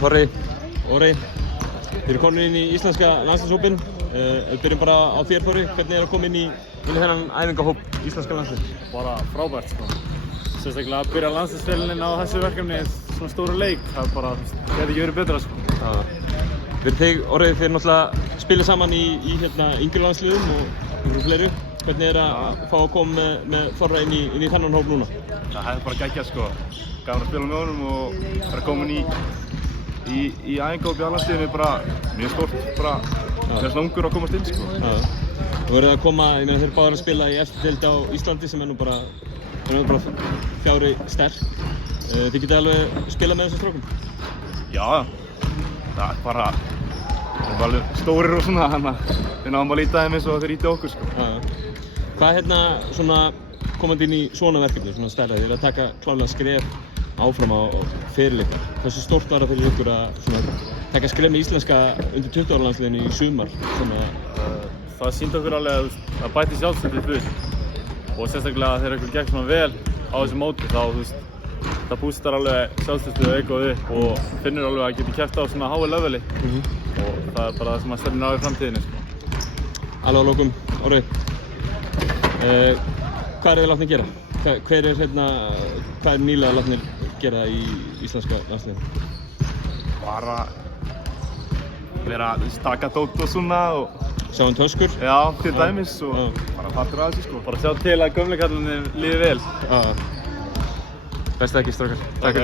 Þorri, Orri, þið eru komin inn í íslenska landsliðshópinn. Við byrjum bara á þér, Þorri. Hvernig er að koma inn í þennan æfingahóp íslenska landsliðs? Bara frábært sko. Sérstaklega að byrja landsliðsferilinn á þessu verkefni svona stóru leik, það bara gæti ekki verið betra sko. Fyrir þig, Orri, þið náttúrulega spilið saman í yngri landsliðum og einhverjum fleiri. Hvernig er að fá að koma með Þorra inn í þennan hóp núna? Það hefði bara geggjað sko. Gaman að spila með honum og vera komin í æfingahóp í A-landsliðinu er bara mjög stórt, bara mjög ungur að komast inn sko. Þú verður að koma, ég meina þeir báðir að spila í efstu deild á Íslandi sem er nú bara fjári sterk. Þið getið alveg spilað með þessum strákum? Já, það er bara, þeir eru alveg stórir og svona, þannig að við náðum að líta þeim eins og þeir íti okkur sko. Hvað svona komandi inn í svona verkefni, svona stærra, þið eru að taka klárlega skref áfram á feril ykkar. Hversu stórt var það fyrir ykkur að taka skref með íslenska undir 20 ára landsliðinu í sumar? Það sýndi okkur alveg að það bæti sjálfstöðið fyrir og sérstaklega þegar ykkur gekk svona vel á þessu móti þá það bústar alveg sjálfstöðið eitthvað upp og finnur alveg að geta keppt á svona hái leveli og það er bara það sem að stefnir á í framtíðinni sko. Alveg að lokum, Orri. Hvað eru þið látnir gera? Hvað er nýlega látnir gera í íslenska landsliðinu? Bara vera taka dót og svona og sjá töskur? Já, til dæmis og bara partur af þessu sko. Bara sjá til að gömleikallunum líði vel. Best ekki, strákar. Takk.